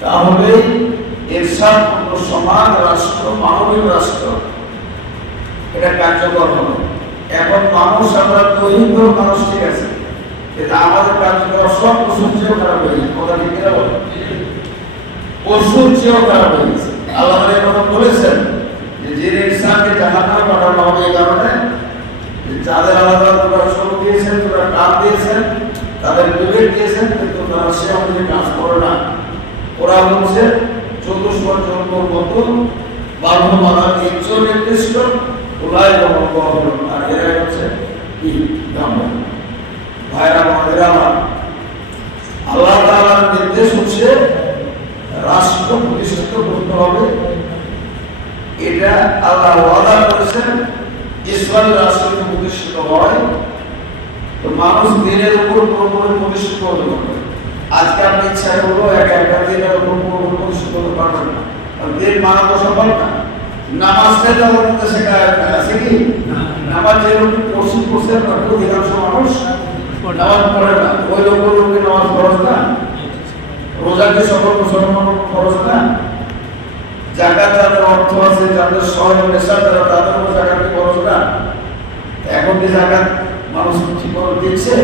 তাহলে এরশাদ পূর্ণ সমাজ, রাষ্ট্র, মানবিক রাষ্ট্র, এটা কার্যকর হবে। এখন মানুষ, আমরা দৈহিক মানুষ, ঠিক আছে? আমাদের কার্যকর সব পশুর খারাপ হয়ে কিনা বলো পশুর চেয়েও খারাপ হয়ে আল্লাহ কথা বলেছেন যে, যিনি ইসলামকে পাঠানো হবে এই কারণে যাদের আলাদা তোরা চোখ দিয়েছেন তোরা কান দিয়েছেন, তাদের বিবেক দিয়েছেন, কিন্তু তারা সে অনুযায়ী কাজ করে না। ওরা হচ্ছে চতুষ্পদ জন্মর মতো বাল্য মারা একজন নির্দিষ্ট ওলাই আর এরা হচ্ছে কি? ভাইরা আমাদের আমার আল্লাহ তাআলার নির্দেশ হচ্ছে, রাষ্ট্র প্রতিষ্ঠিত করতে হবে। এটা আল্লাহ ওয়াদা করেছেন ইসলামী রাষ্ট্র প্রতিষ্ঠিত হয় তো মানুষ দিনের উপর পুরোপুরি প্রতিষ্ঠিত করতে পারবে আজকে আপনি ইচ্ছা হলো এক একটা দিনের উপর পুরোপুরি প্রতিষ্ঠিত করতে পারবেন না। দিন মানব সম্ভব না। নামাজটাই তো আমাদের সেটা আছে কি? নামাজ যেরকম পশ্চিম পশ্চিম অধিকাংশ মানুষ নামাজ পড়ে না। ওই লোক লোকের নামাজ খরচ না? রোজাকে সকল মুসলমান খরচ না? জাকাত যাদের অর্থ আছে যাদের শহরে নেশা যারা তাদের উপর জাকাত খরচ না? এখন কি জাকাত মানুষ ঠিক করে দিচ্ছে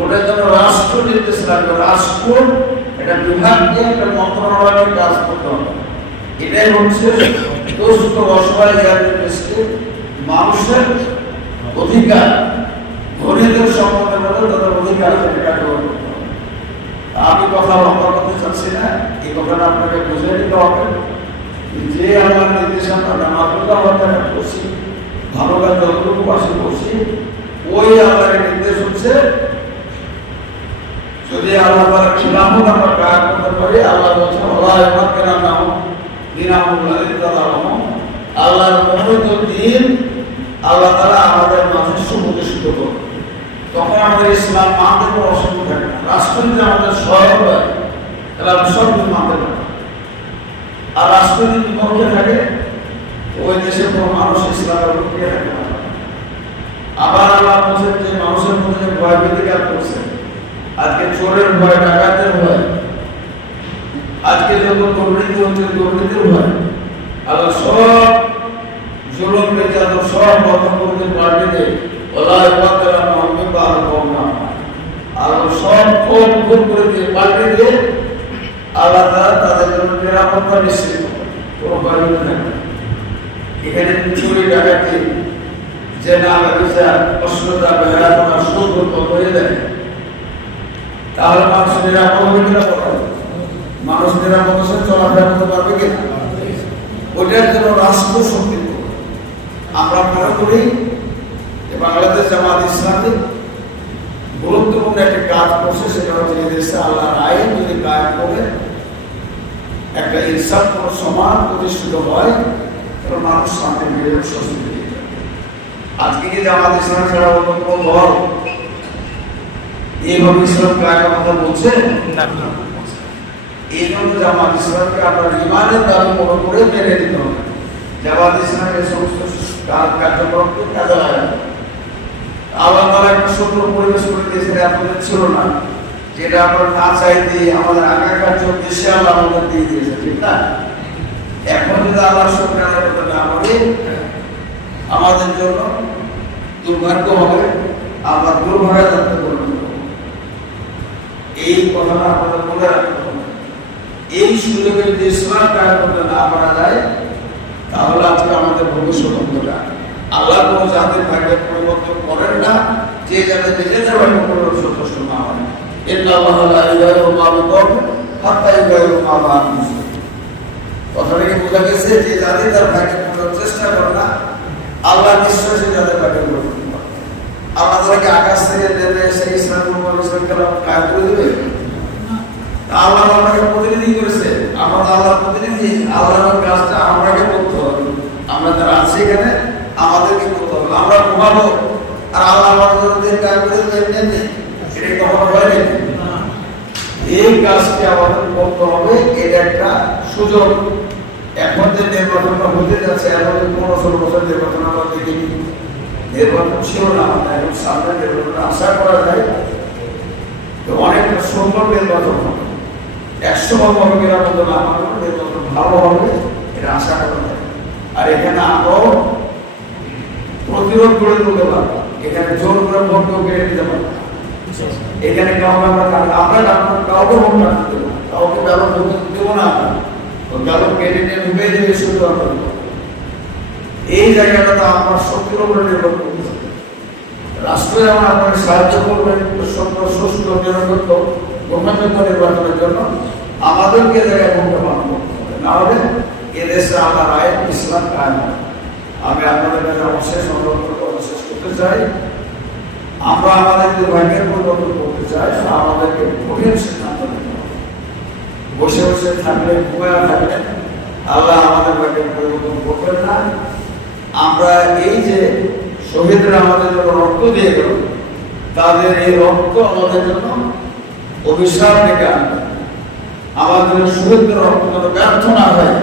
ওটার জন্য রাষ্ট্র নির্দেশ লাগবে। রাষ্ট্র এটা বিভাগ দিয়ে একটা মন্ত্রণালয়ের কাজ করতে হবে। এটাই হচ্ছে দুস্থ অসহায় জাতির দেশকে মানুষের অধিকার, ধনীদের সম্পদের মধ্যে তাদের অধিকার কার্যকর করতে আমি কথা লম্বা করতে চাচ্ছি না, এই কথাটা আপনাকে বুঝে নিতে হবে। আমার নামাজটা আমরা করছি ভালো কাজ যতটুকু পাশে করছি ওই আমার নির্দেশ হচ্ছে যদি আল্লাহ তারা খিলাফত আমরা কাজ করতে পারি আল্লাহ বলছেন আল্লাহ এবার কেন নাম আল্লাহর মনোনীত দিন আল্লাহ তারা আমাদের মাঝে সুপ্রতিষ্ঠিত করবে তখন আমাদের ইসলাম মানতে কোনো অসুবিধা থাকে না রাষ্ট্র আমাদের সহায়ক হয় তাহলে আমি সব কিছু আর রাষ্ট্র যদি বিপক্ষে থাকে, ওই দেশের কোনো মানুষ ইসলামের পক্ষে থাকে না। আবার আল্লাহ বলছেন যে মানুষের মধ্যে ভয় ভীতি কাজ করছে, আজকে চোরের ভয়, ডাকাতের ভয়, আজকে যখন দুর্নীতি হচ্ছে, দুর্নীতির ভয়, আল্লাহ সব জুলুম নির্যাতন সব বন্ধ করতে পারবে ওলা ইবাদারা মহম্মদ আর কওমা আল্লাহ সব খুব করে দিয়ে পাল্টে দিয়ে আল্লাহ তারা নিশ্চিত কোনো না। এখানে চুরি, ডাকাতি যে না সুদ হয়ে তাহলে মানুষ নিরাপদ মানুষ নিরাপদ সে চলাফেরা করতে পারবে কিনা? ওইটার জন্য রাষ্ট্র সম্পৃক্ত আমরা মনে করি বাংলাদেশ জামাত ইসলামী গুরুত্বপূর্ণ একটা কাজ করছে, সেটা হচ্ছে এই দেশে আল্লাহর আইন যদি কায়েম করে একটা ইনসাফপূর্ণ সমাজ প্রতিষ্ঠিত হয় তাহলে মানুষ শান্তি মিলে স্বস্তি পেয়ে আজকে কি জামাত ইসলাম ছাড়া অন্য কোনো দল এইভাবে ইসলাম কথা বলছে? এই জন্য জামাত ইসলামকে আপনার ইমানের দাবি মনে করে মেনে নিতে হবে। জামাত ইসলামের সমস্ত কাজ কার্যক্রমকে কাজে হবে। আল্লাহ তারা একটা সুন্দর পরিবেশ করে আপনাদের ছিল না। যেটা আমরা না চাইতে আমাদের আগামীকার চোখ দেশে আল্লাহ আমাদের দিয়ে দিয়েছে ঠিক না? এখন যদি আল্লাহ আদায় করতে না আমাদের জন্য দুর্ভাগ্য হবে আমরা দুর্ভাগ্য থাকতে পারব এই কথাটা আমাদের মনে রাখতে হবে। এই সুযোগে যদি ইসলাম কাজ করতে না পারা যায়, তাহলে আজকে আমাদের ভবিষ্যৎ অন্ধকার। আল্লাহ কোনো জাতির ভাগ্যের পরিবর্তন করেন না, যে যাতে ভাগ্য পরিবর্তন সন্তুষ্ট আল্লাহ পরিবর্তন চেষ্টা করে আল্লাহ নিশ্চয় করে। আল্লাহ দেবে? আল্লাহ আমরা তো আল্লাহর প্রতিনিধি কাজটা আমরাকে করতে হবে। আমরা আছি এখানে, আমাদেরকে করতে হবে। আমরা আর আল্লাহ আমাদের কাজ করে দেবে এমনি। এটা কখনো হয় এই কাজটি আমাদের করতে হবে, এটা একটা সুযোগ। এখন যে নির্বাচনটা হতে যাচ্ছে পনেরো ষোলো বছর নির্বাচন আমরা দেখিনি। নির্বাচন ছিল না আমাদের, এখন সামনে আশা করা যায় সুন্দর নির্বাচন হবে। একশো কিনা না নির্বাচন ভালো হবে, এটা আশা করা যায়। আর এখানে আমরাও প্রতিরোধ করে তুলতে পারব। এখানে জোর করে কেউ কেড়ে নিতে পারব। এখানে কাউকে আমরা আমরা কাউকে দেবো না। কাউকে ব্যালট ভোট দেবো না কেটে নিয়ে ঢুকে শুরু করব এই জায়গাটাতে আমরা শক্তির উপরে নির্ভর করতে রাষ্ট্র যেমন আপনাকে সাহায্য করবে সুন্দর সুস্থ নিরপেক্ষ গ্রহণযোগ্য নির্বাচনের জন্য আমাদেরকে এ জায়গায় ভূমিকা পালন করতে হবে। না হলে এদেশে আমার আইন ইসলাম কায়ম আমি আপনাদের কাছে আমার শেষ অনুরোধ শেষ করতে চাই। আমরা আমাদের যে ভাগ্যের পরিবর্তন করতে চাই আমাদেরকে কঠিন সিদ্ধান্ত নিতে বসে বসে থাকলে ঘুমায় থাকলে আল্লাহ আমাদের ভাগ্যের পরিবর্তন করবেন না। আমরা এই যে শহীদরা আমাদের জন্য রক্ত দিয়ে গেল, তাদের এই রক্ত আমাদের জন্য অভিশাপ ডেকে আমাদের শহীদদের রক্ত যেন ব্যর্থ না হয়,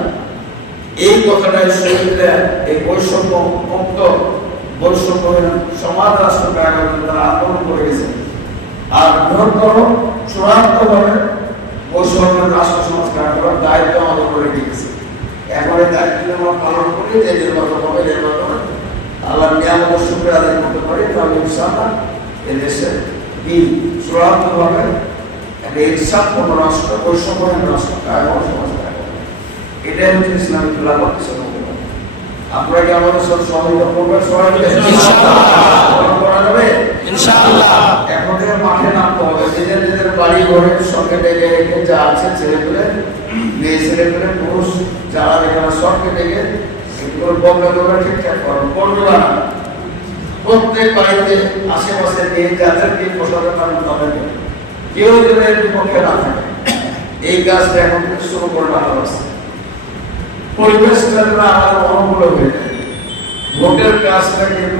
এই কথাটাই শহীদরা এই বৈষম্য মুক্ত, বৈষম্যহীন সমাজ রাষ্ট্র কায়নের জন্য তারা আন্দোলন করে গেছে আর বৃহত্তর চূড়ান্তভাবে বৈষম্য রাষ্ট্র সমাজ করার দায়িত্ব আমাদের উপরে গেছে এখন এই দায়িত্ব আমরা পালন করি যে নির্বাচন হবে নির্বাচন আল্লাহ নিয়ামত শুক্র আদায় করতে পারি তাহলে ইনশাআল্লাহ এদেশে কি চূড়ান্তভাবে একটা ইনসাফপূর্ণ রাষ্ট্র বৈষম্যহীন রাষ্ট্র কায়ন সমাজ এটাই হচ্ছে ইসলামিক খেলাফত আপনারা কি আমাদের সাথে সহযোগিতা করবেন? সবাই করা যাবে? ইনশাআল্লাহ। এখন থেকে মাঠে নামতে হবে। নিজের নিজের বাড়ি ঘরের সঙ্গে ডেকে রেখে যা আছে ছেলে পেলে মেয়ে ছেলে পেলে পুরুষ যারা এখানে সবকে ডেকে এগুলো বলবে তোমরা ঠিকঠাক করো করবে না। প্রত্যেক বাড়িতে আশেপাশে নিয়ে যাদেরকে পোষাতে পারেন তাদেরকে কেউ যদি এর বিপক্ষে না থাকে। এই কাজটা এখন শুরু করে রাখা হচ্ছে পরিবেশটা যেন ভোটের কাজটা কিন্তু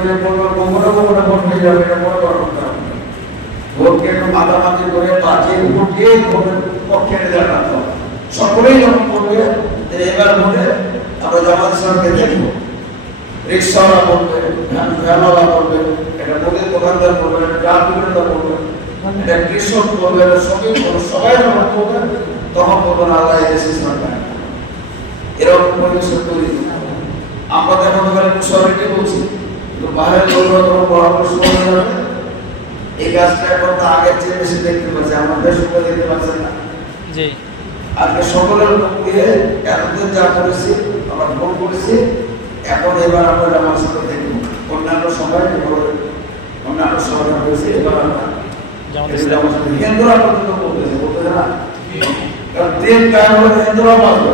গোপনে গোপনে ভোট হয়ে যাবে, এটা মনে করবেন না ভোটকে একটু মাতামাতি করে ভোট দিয়ে ভোটের পক্ষে জানাতে হবে সকলেই যখন করবে এবার ভোটে আমরা জামাত ইসলামকে দেখব। রিক্সাওয়ালা ভ্যান, ভ্যানওয়ালা বলবে, এটা মুদির দোকানদার এটা চা বিক্রেতা বলবে, এটা কৃষক এটা শ্রমিক বলবে, সবাই যখন বলবে, তখন বলবেন আল্লাহ দেশে ইসলাম এরকম পরিবেশ তৈরি। করতে হবে। আমরা এখন ওখানে সবাইকে বলছি? কিন্তু বাইরের লোকরা কোনো পরামর্শ করে যাবে এই কাজটা এখন তো আগের চেয়ে বেশি দেখতে পাচ্ছি। আমাদের সঙ্গে দেখতে পাচ্ছেন না। জি। আজকে সকলের লোক দিয়ে এতদিন যা করেছি আমরা ভুল করেছি এখন এবার আমরা জামার সাথে দেখব। অন্যান্য সময় অন্যান্য সময় করেছি এবার আমরা হিন্দুরা পর্যন্ত বলতেছে বলতেছে না? কারণ দিন কায়ম হলে হিন্দুরা বাঁচবে।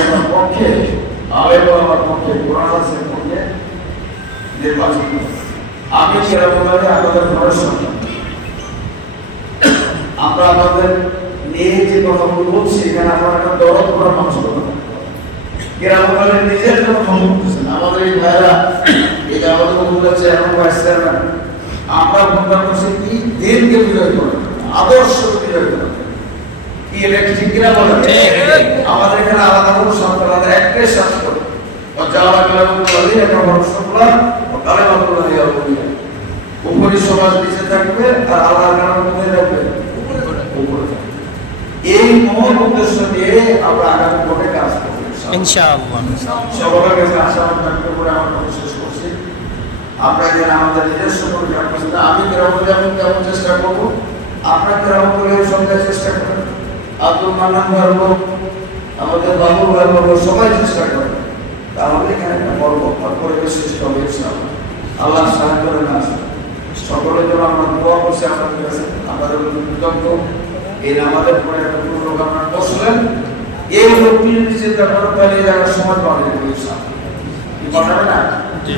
জনতার পক্ষে আমার পক্ষে কোরআন হাসের পক্ষে নির্বাচন আমি সেরকম ভাবে আমাদের ঘরের সন্তান আমরা আমাদের নিয়ে যে কথাগুলো বলছি এখানে আমরা একটা দরদ করা মানুষ কথা গ্রামবালে নিজের ভ্রমণ করতেছেন। আমাদের এই ভাইরা এই যে আমাদের বলেছে এখন ভাইস চেয়ারম্যান। আমরা ভোটটা করছি কি দিনকে বিজয় করে আদর্শ বিজয় করে কি এটা ঠিক। আমাদের এখানে আলাদা কোনো সরকার আমাদের একটাই শাসন উপরে সমাজ নিচে থাকবে আর আলাদা কারণ থাকবে। এই মহৎ উদ্দেশ্য নিয়ে আমরা আগামী কাজ করব ইনশাআল্লাহ। সবার কাছে করছি। আমরা যেন আমাদের নিজস্ব পরিচালনা আমি গ্রাম যেমন কেমন চেষ্টা করব? আপনার গ্রাম গ্রাহক চেষ্টা করবেন? আব্দুল আমাদের বাবু ভাইয়ের সবাই চেষ্টা করে আল্লাহ সাহায্য করে না সকলের জন্য আমরা দোয়া করছি আপনাদের কাছে পরে একটা লোক বসলেন এই লোকটি যদি চিন্তা করেন তাহলে এই কি না? জি।